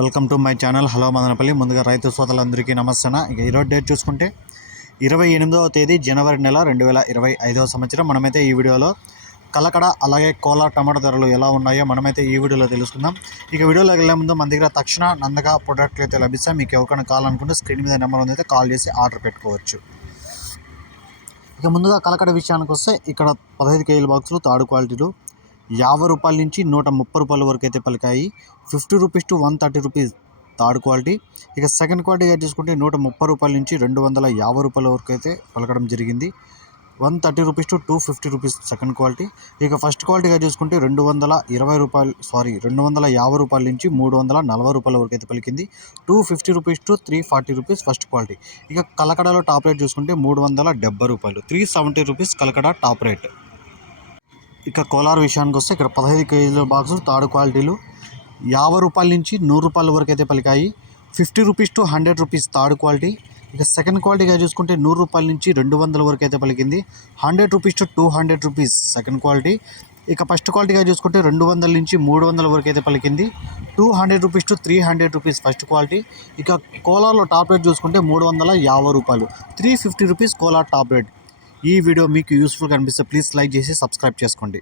Welcome to my channel. Hello Madanapalle. ముందుగా రైతు సోదరులందరికీ నమస్తే. ఇక ఈరోజు డేట్ చూసుకుంటే 28వ తేదీ జనవరి నెల 2025వ సంవత్సరం. మనమైతే ఈ వీడియోలో కలకడ అలాగే కోలా టమాటా ధరలు ఎలా ఉన్నాయో మనమైతే ఈ వీడియోలో తెలుసుకుందాం. ఇక వీడియోలోకి వెళ్ళే ముందు మన దగ్గర తక్షణ నందక ప్రొడక్ట్లు అయితే లభిస్తాయి. మీకు ఎవరికైనా కావాలనుకుంటే స్క్రీన్ మీద నెంబర్ ఉంది, అయితే కాల్ చేసి ఆర్డర్ పెట్టుకోవచ్చు. ఇక ముందుగా కలకడ విషయానికి వస్తే ఇక్కడ 15 కేజీల బాక్సులు థర్డ్ క్వాలిటీలు 50 రూపాయల నుంచి 130 రూపాయల వరకు అయితే పలికాయి. 50 rupees to 130 rupees third quality. ఇక సెకండ్ క్వాలిటీగా చూసుకుంటే 130 రూపాయల నుంచి 250 రూపాయల వరకు అయితే పలకడం జరిగింది. 130 rupees to 250 rupees second quality. ఇక ఫస్ట్ క్వాలిటీగా చూసుకుంటే 250 రూపాయల నుంచి 340 రూపాయల వరకు అయితే పలికింది. 250 rupees to 340 rupees first quality. ఇక కలకడలో టాప్ రేట్ చూసుకుంటే 370 రూపాయలు, 370 రూపీస్ కలకడ టాప్ రేట్. ఇక కోలార్ విషయానికి వస్తే ఇక్కడ 15 కేజీల బాక్సులు థర్డ్ క్వాలిటీలు 50 రూపాయల నుంచి 100 రూపాయల వరకు అయితే పలికాయి. 50 rupees to 100 rupees third quality. ఇక సెకండ్ క్వాలిటీగా చూసుకుంటే 100 రూపాయల నుంచి 200 వరకు అయితే పలికింది. 100 rupees to 200 rupees second quality. ఇక ఫస్ట్ క్వాలిటీగా చూసుకుంటే 200 నుంచి 300 వరకు అయితే పలికింది. 200 rupees to 300 rupees first quality. ఇక కోలార్లో టాప్ రేట్ చూసుకుంటే 350 రూపాయలు, 350 రూపీస్ కోలార్ టాప్ రేట్. ఈ వీడియో మీకు యూస్ఫుల్గా అనిపిస్తే ప్లీజ్ లైక్ చేసి సబ్స్క్రైబ్ చేసుకోండి.